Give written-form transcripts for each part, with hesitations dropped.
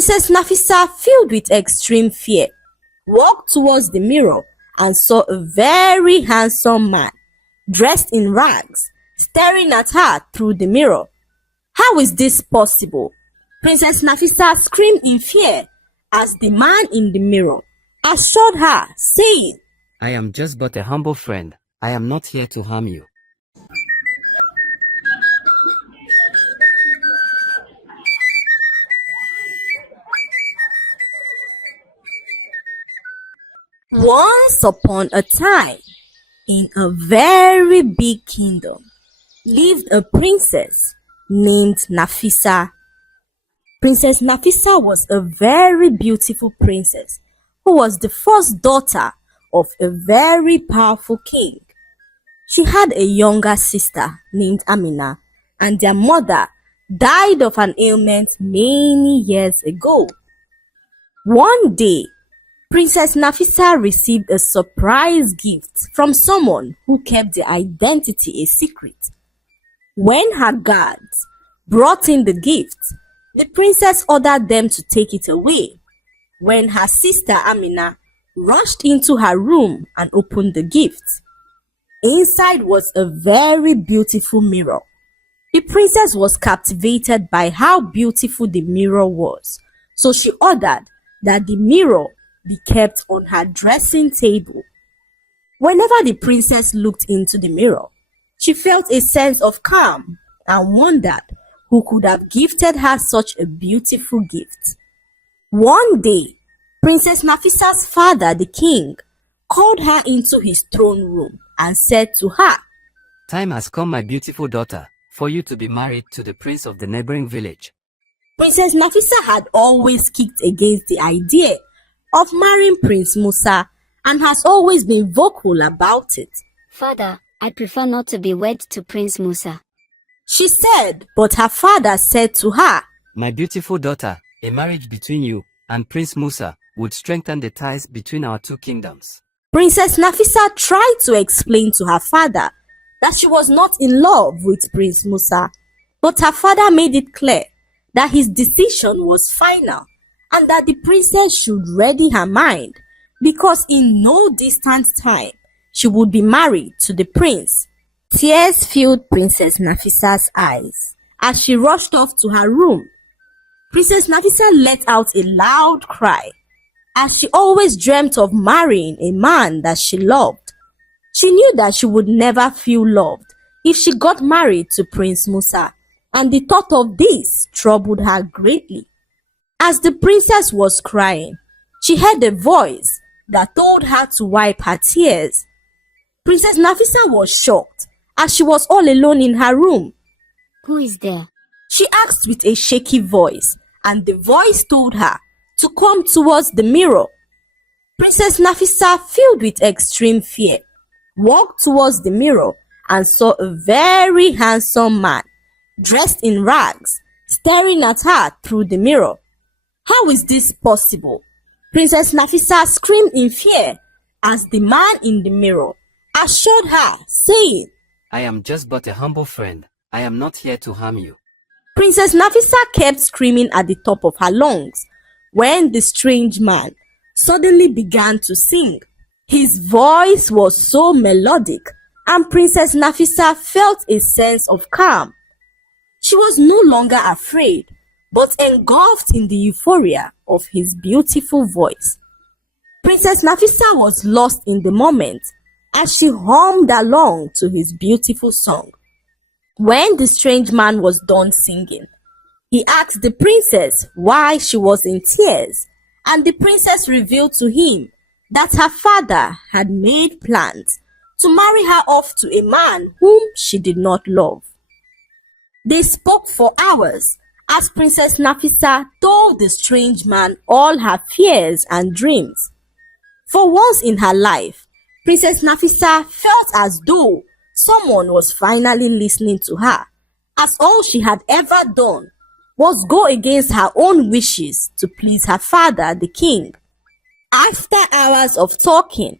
Princess Nafisa, filled with extreme fear, walked towards the mirror and saw a very handsome man, dressed in rags, staring at her through the mirror. How is this possible? Princess Nafisa screamed in fear as the man in the mirror assured her, saying, I am just but a humble friend. I am not here to harm you. Once upon a time, in a very big kingdom, lived a princess named Nafisa. Princess Nafisa was a very beautiful princess who was the first daughter of a very powerful king. She had a younger sister named Amina, and their mother died of an ailment many years ago. One day, Princess Nafisa received a surprise gift from someone who kept the identity a secret. When her guards brought in the gift, the princess ordered them to take it away. When her sister Amina rushed into her room and opened the gift, inside was a very beautiful mirror. The princess was captivated by how beautiful the mirror was, so she ordered that the mirror be kept on her dressing table. Whenever the princess looked into the mirror, she felt a sense of calm and wondered who could have gifted her such a beautiful gift. One day, Princess Nafisa's father, the king, called her into his throne room and said to her, Time has come, my beautiful daughter, for you to be married to the prince of the neighboring village. Princess Nafisa had always kicked against the idea of marrying Prince Musa and has always been vocal about it. Father, I prefer not to be wed to Prince Musa, she said, but her father said to her, My beautiful daughter, a marriage between you and Prince Musa would strengthen the ties between our two kingdoms. Princess Nafisa tried to explain to her father that she was not in love with Prince Musa, but her father made it clear that his decision was final and that the princess should ready her mind because in no distant time she would be married to the prince. Tears filled Princess Nafisa's eyes as she rushed off to her room. Princess Nafisa let out a loud cry as she always dreamt of marrying a man that she loved. She knew that she would never feel loved if she got married to Prince Musa, and the thought of this troubled her greatly. As the princess was crying, she heard a voice that told her to wipe her tears. Princess Nafisa was shocked as she was all alone in her room. Who is there? She asked with a shaky voice, and the voice told her to come towards the mirror. Princess Nafisa, filled with extreme fear, walked towards the mirror and saw a very handsome man, dressed in rags, staring at her through the mirror. How is this possible? Princess Nafisa screamed in fear as the man in the mirror assured her, saying, I am just but a humble friend. I am not here to harm you. Princess Nafisa kept screaming at the top of her lungs when the strange man suddenly began to sing. His voice was so melodic, and Princess Nafisa felt a sense of calm. She was no longer afraid, but engulfed in the euphoria of his beautiful voice. Princess Nafisa was lost in the moment as she hummed along to his beautiful song. When the strange man was done singing, he asked the princess why she was in tears, and the princess revealed to him that her father had made plans to marry her off to a man whom she did not love. They spoke for hours as Princess Nafisa told the strange man all her fears and dreams. For once in her life, Princess Nafisa felt as though someone was finally listening to her, as all she had ever done was go against her own wishes to please her father, the king. After hours of talking,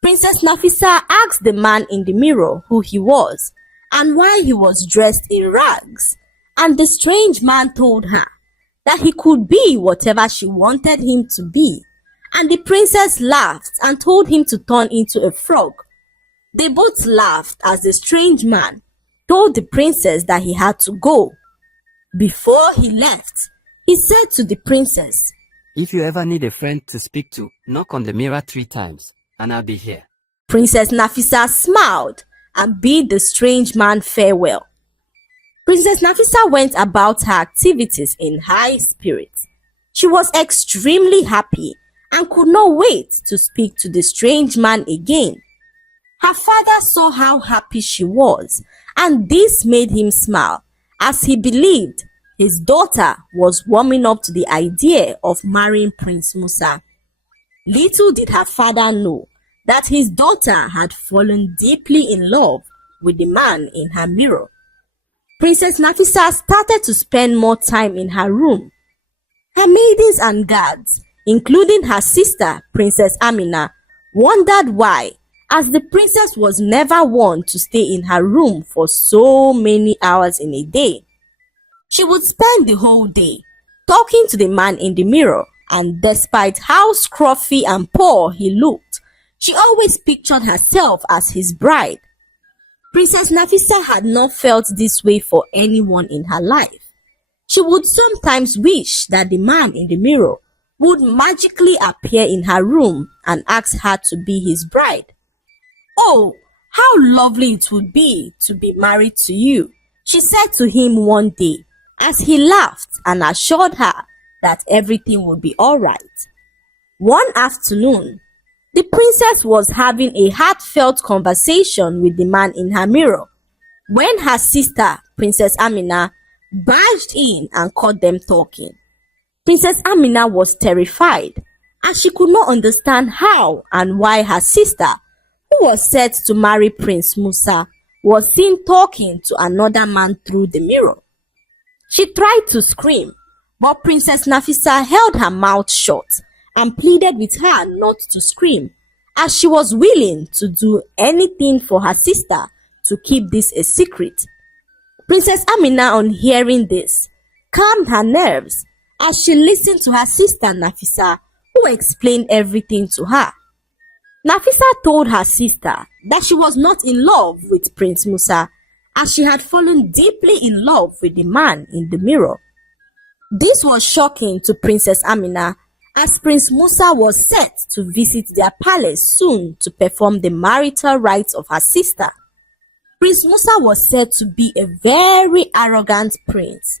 Princess Nafisa asked the man in the mirror who he was and why he was dressed in rags, and the strange man told her that he could be whatever she wanted him to be, and the princess laughed and told him to turn into a frog. They both laughed as the strange man told the princess that he had to go. Before he left, he said to the princess, If you ever need a friend to speak to, knock on the mirror 3 times, and I'll be here. Princess Nafisa smiled and bid the strange man farewell. Princess Nafisa went about her activities in high spirits. She was extremely happy and could not wait to speak to the strange man again. Her father saw how happy she was, and this made him smile, as he believed his daughter was warming up to the idea of marrying Prince Musa. Little did her father know that his daughter had fallen deeply in love with the man in her mirror. Princess Nafisa started to spend more time in her room. Her maidens and guards, including her sister, Princess Amina, wondered why, as the princess was never one to stay in her room for so many hours in a day. She would spend the whole day talking to the man in the mirror, and despite how scruffy and poor he looked, she always pictured herself as his bride. Princess Nafisa had not felt this way for anyone in her life. She would sometimes wish that the man in the mirror would magically appear in her room and ask her to be his bride. "Oh, how lovely it would be to be married to you," she said to him one day, as he laughed and assured her that everything would be all right. One afternoon, the princess was having a heartfelt conversation with the man in her mirror when her sister, Princess Amina, barged in and caught them talking. Princess Amina was terrified, as she could not understand how and why her sister, who was set to marry Prince Musa, was seen talking to another man through the mirror. She tried to scream, but Princess Nafisa held her mouth shut and pleaded with her not to scream, as she was willing to do anything for her sister to keep this a secret. Princess Amina, on hearing this, calmed her nerves as she listened to her sister Nafisa, who explained everything to her. Nafisa told her sister that she was not in love with Prince Musa, as she had fallen deeply in love with the man in the mirror. This was shocking to Princess Amina, as Prince Musa was set to visit their palace soon to perform the marital rites of her sister. Prince Musa was said to be a very arrogant prince.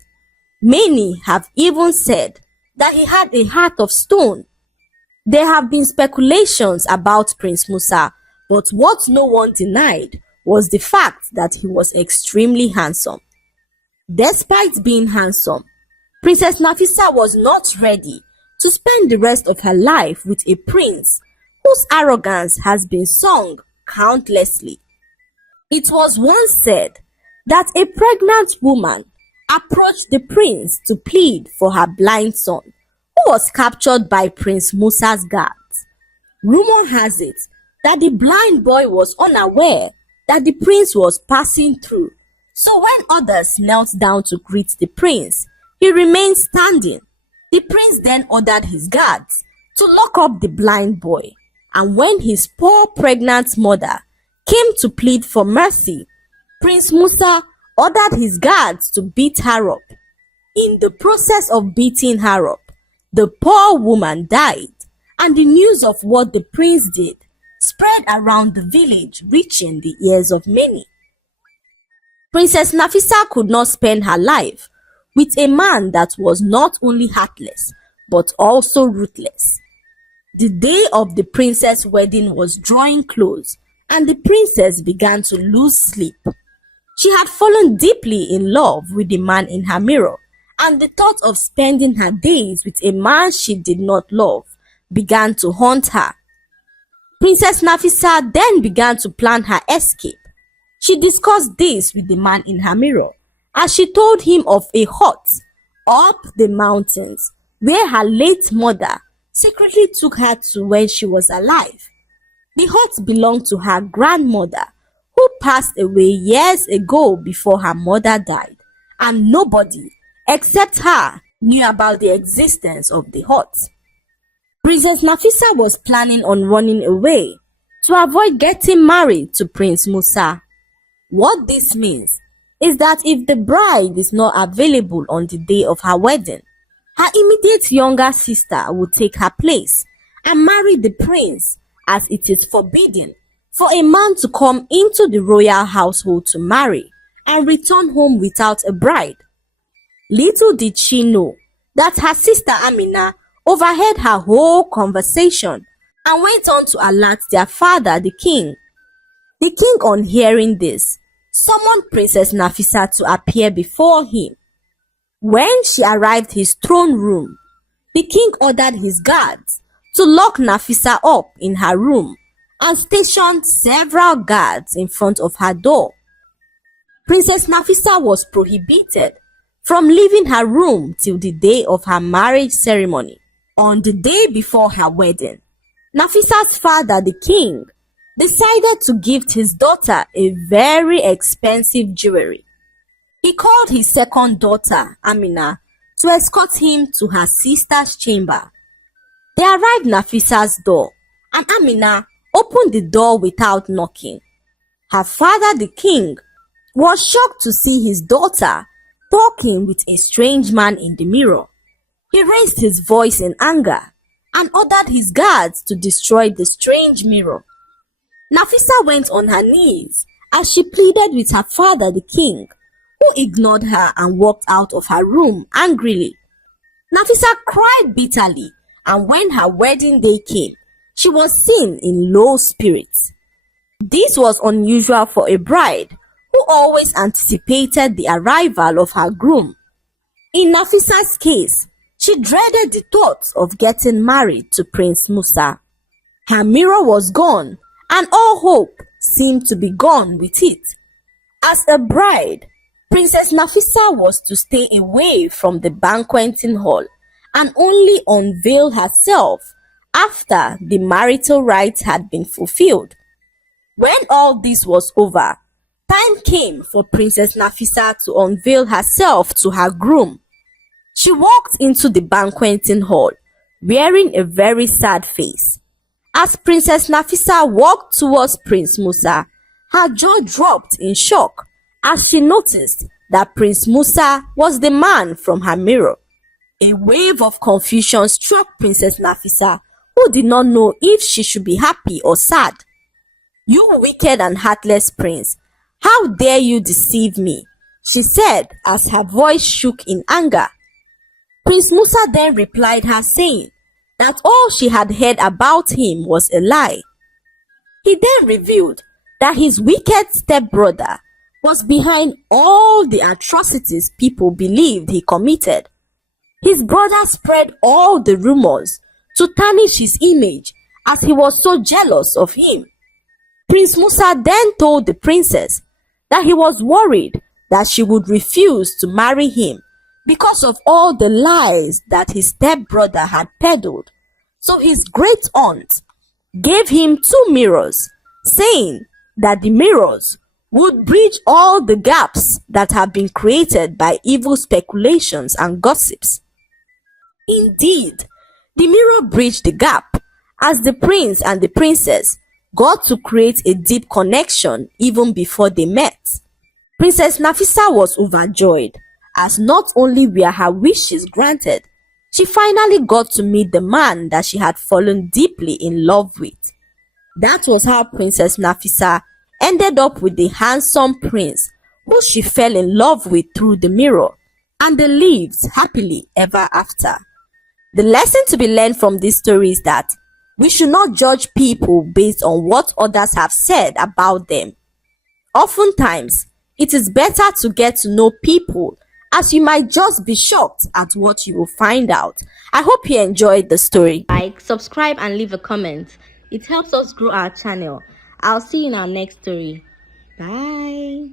Many have even said that he had a heart of stone. There have been speculations about Prince Musa, but what no one denied was the fact that he was extremely handsome. Despite being handsome, Princess Nafisa was not ready to spend the rest of her life with a prince whose arrogance has been sung countlessly. It was once said that a pregnant woman approached the prince to plead for her blind son, who was captured by Prince Musa's guards. Rumor has it that the blind boy was unaware that the prince was passing through, so when others knelt down to greet the prince, he remained standing. The prince then ordered his guards to lock up the blind boy, and when his poor pregnant mother came to plead for mercy, Prince Musa ordered his guards to beat her up. In the process of beating her up, the poor woman died, and the news of what the prince did spread around the village, reaching the ears of many. Princess Nafisa could not spend her life with a man that was not only heartless but also ruthless. The day of the princess' wedding was drawing close, and the princess began to lose sleep. She had fallen deeply in love with the man in her mirror, and the thought of spending her days with a man she did not love began to haunt her. Princess Nafisa then began to plan her escape. She discussed this with the man in her mirror, as she told him of a hut up the mountains where her late mother secretly took her to when she was alive. The hut belonged to her grandmother, who passed away years ago before her mother died, and nobody except her knew about the existence of the hut. Princess Nafisa was planning on running away to avoid getting married to Prince Musa. What this means is that if the bride is not available on the day of her wedding, her immediate younger sister will take her place and marry the prince, as it is forbidden for a man to come into the royal household to marry and return home without a bride. Little did she know that her sister Amina overheard her whole conversation and went on to alert their father, the king. The king, on hearing this, summoned Princess Nafisa to appear before him. When she arrived his throne room, the king ordered his guards to lock Nafisa up in her room and stationed several guards in front of her door. Princess Nafisa was prohibited from leaving her room till the day of her marriage ceremony. On the day before her wedding, Nafisa's father, the king, decided to gift his daughter a very expensive jewelry. He called his second daughter, Amina, to escort him to her sister's chamber. They arrived at Nafisa's door, and Amina opened the door without knocking. Her father, the king, was shocked to see his daughter talking with a strange man in the mirror. He raised his voice in anger and ordered his guards to destroy the strange mirror. Nafisa went on her knees as she pleaded with her father, the king, who ignored her and walked out of her room angrily. Nafisa cried bitterly, and when her wedding day came, she was seen in low spirits. This was unusual for a bride who always anticipated the arrival of her groom. In Nafisa's case, she dreaded the thought of getting married to Prince Musa. Her mirror was gone, and all hope seemed to be gone with it. As a bride, Princess Nafisa was to stay away from the banqueting hall and only unveil herself after the marital rites had been fulfilled. When all this was over, time came for Princess Nafisa to unveil herself to her groom. She walked into the banqueting hall wearing a very sad face. As Princess Nafisa walked towards Prince Musa, her jaw dropped in shock as she noticed that Prince Musa was the man from her mirror. A wave of confusion struck Princess Nafisa, who did not know if she should be happy or sad. "You wicked and heartless prince, how dare you deceive me?" she said as her voice shook in anger. Prince Musa then replied her saying that all she had heard about him was a lie. He then revealed that his wicked stepbrother was behind all the atrocities people believed he committed. His brother spread all the rumors to tarnish his image as he was so jealous of him. Prince Musa then told the princess that he was worried that she would refuse to marry him because of all the lies that his stepbrother had peddled. So his great aunt gave him 2 mirrors, saying that the mirrors would bridge all the gaps that have been created by evil speculations and gossips. Indeed, the mirror bridged the gap as the prince and the princess got to create a deep connection even before they met. Princess Nafisa was overjoyed as not only were her wishes granted, she finally got to meet the man that she had fallen deeply in love with. That was how Princess Nafisa ended up with the handsome prince who she fell in love with through the mirror, and they lived happily ever after. The lesson to be learned from this story is that we should not judge people based on what others have said about them. Oftentimes, it is better to get to know people, as you might just be shocked at what you will find out. I hope you enjoyed the story. Like, subscribe and leave a comment. It helps us grow our channel. I'll see you in our next story. Bye.